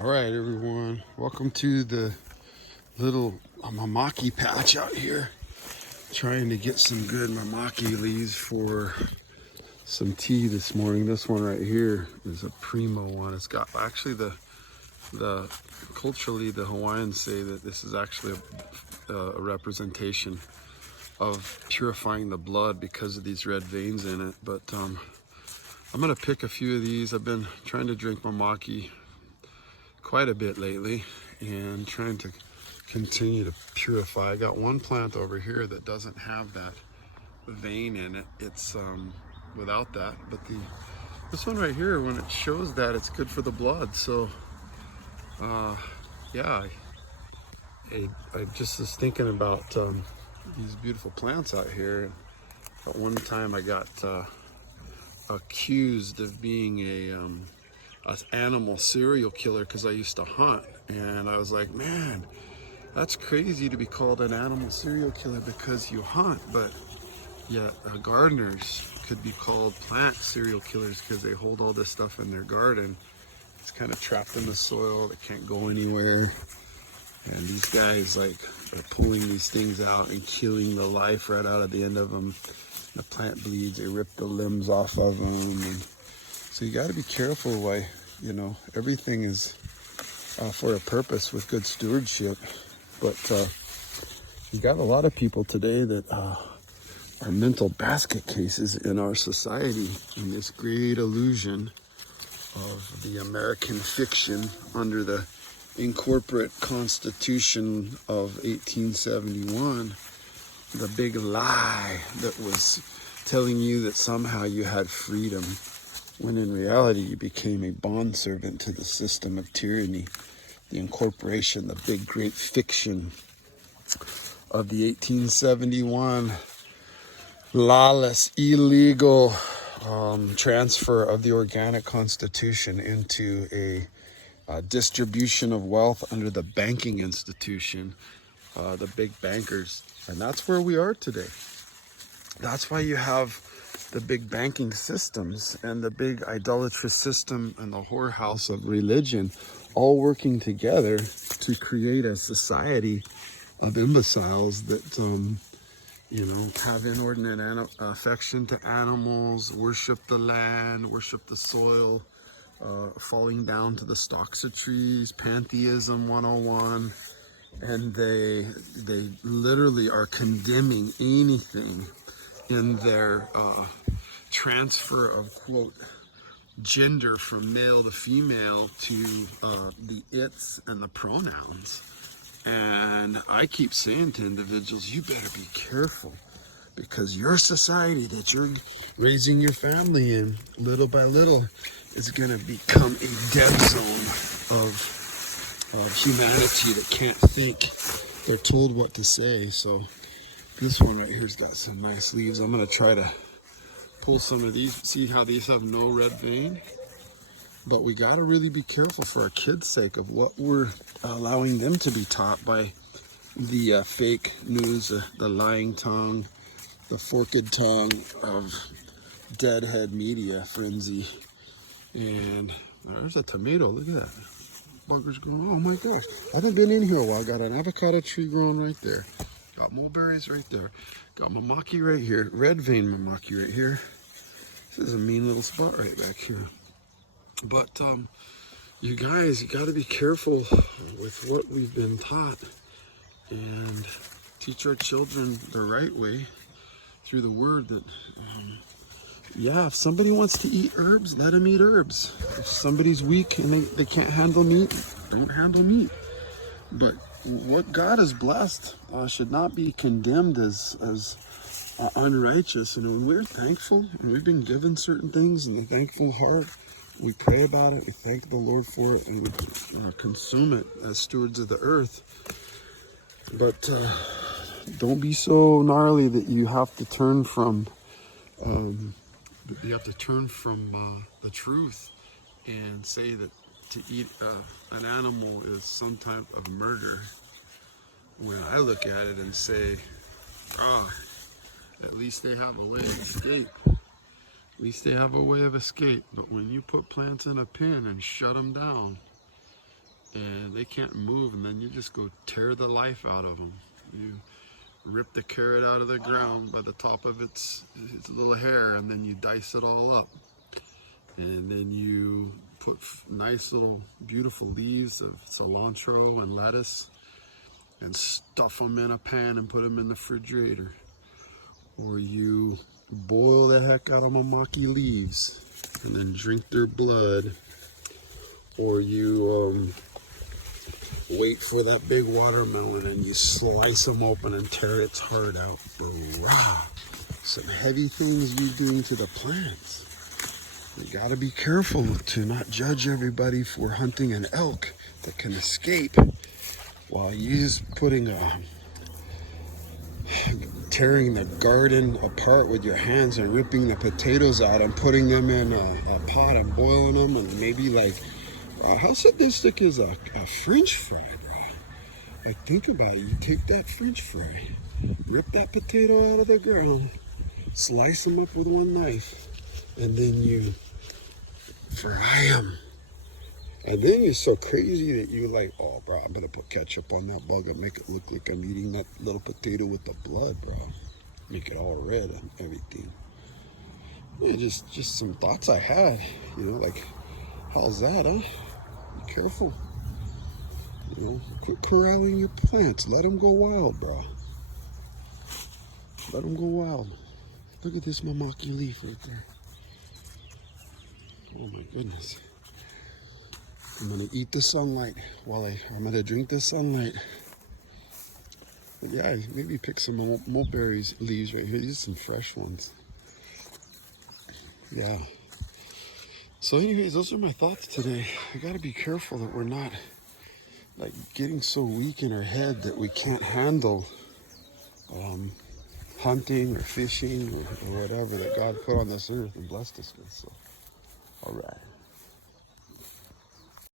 All right, everyone. Welcome to the little mamaki patch out here. Trying to get some good mamaki leaves for some tea this morning. This one right here is a primo one. It's got actually the culturally the Hawaiians say that this is actually a representation of purifying the blood because of these red veins in it. But I'm gonna pick a few of these. I've been trying to drink mamaki quite a bit lately and trying to continue to purify. I got one plant over here that doesn't have that vein in it. It's without that, but this one right here, when it shows that, it's good for the blood. So yeah, I just was thinking about these beautiful plants out here. At one time I got accused of being an animal serial killer because I used to hunt, and I was like, man, that's crazy to be called an animal serial killer because you hunt, but yet gardeners could be called plant serial killers because they hold all this stuff in their garden. It's kind of trapped in the soil, they can't go anywhere, and these guys like are pulling these things out and killing the life right out of the end of them. The plant bleeds, they rip the limbs off of them, and so you got to be careful. Why, you know, everything is for a purpose with good stewardship. But you got a lot of people today that are mental basket cases in our society, in this great illusion of the American fiction under the incorporate Constitution of 1871, the big lie that was telling you that somehow you had freedom, when in reality you became a bondservant to the system of tyranny, the incorporation, the big great fiction of the 1871 lawless, illegal transfer of the organic constitution into a distribution of wealth under the banking institution, the big bankers. And that's where we are today. That's why you have the big banking systems and the big idolatrous system and the whorehouse of religion all working together to create a society of imbeciles that, you know, have inordinate affection to animals, worship the land, worship the soil, falling down to the stalks of trees, Pantheism 101. And they literally are condemning anything in their transfer of, quote, gender from male to female to the its and the pronouns. And I keep saying to individuals, you better be careful, because your society that you're raising your family in, little by little, is going to become a dead zone of humanity that can't think. They're told what to say. So this one right here's got some nice leaves. I'm going to try to pull some of these. See how these have no red vein? But we got to really be careful for our kids' sake of what we're allowing them to be taught by the fake news, the lying tongue, the forked tongue of deadhead media frenzy. And there's a tomato. Look at that. Buggers growing. Oh my gosh. I haven't been in here a while. Got an avocado tree growing right there. Got mulberries right there. Got mamaki right here. Red vein mamaki right here. This is a mean little spot right back here. But you guys, you got to be careful with what we've been taught and teach our children the right way through the word that, yeah, if somebody wants to eat herbs, let them eat herbs. If somebody's weak and they can't handle meat, don't handle meat. But what God has blessed should not be condemned as unrighteous. And when we're thankful and we've been given certain things in a thankful heart, we pray about it, we thank the Lord for it, and we consume it as stewards of the earth. But don't be so gnarly that you have to turn from the truth and say that to eat an animal is some type of murder. When I look at it and say, at least they have a way of escape. At least they have a way of escape. But when you put plants in a pen and shut them down, and they can't move, and then you just go tear the life out of them. You rip the carrot out of the ground by the top of its little hair, and then you dice it all up, and then you put nice little beautiful leaves of cilantro and lettuce and stuff them in a pan and put them in the refrigerator. Or you boil the heck out of mamaki leaves and then drink their blood. Or you wait for that big watermelon and you slice them open and tear its heart out. Brah. Some heavy things you're doing to the plants. You gotta be careful to not judge everybody for hunting an elk that can escape while you're putting tearing the garden apart with your hands and ripping the potatoes out and putting them in a pot and boiling them, and maybe like, how sadistic is a French fry, bro? Like, think about it. You take that French fry, rip that potato out of the ground, slice them up with one knife, and then you fry them. And then you're so crazy that you're like, oh, bro, I'm going to put ketchup on that bug and make it look like I'm eating that little potato with the blood, bro. Make it all red and everything. Yeah, just some thoughts I had, you know, like, how's that, huh? Be careful. You know, quit corralling your plants. Let them go wild, bro. Let them go wild. Look at this mamaki leaf right there. Oh, my goodness. I'm gonna eat the sunlight while I'm gonna drink the sunlight. But yeah, maybe pick some mulberries leaves right here. These are some fresh ones. Yeah. So anyways, those are my thoughts today. I gotta be careful that we're not like getting so weak in our head that we can't handle hunting or fishing or whatever that God put on this earth and blessed us with. So, all right.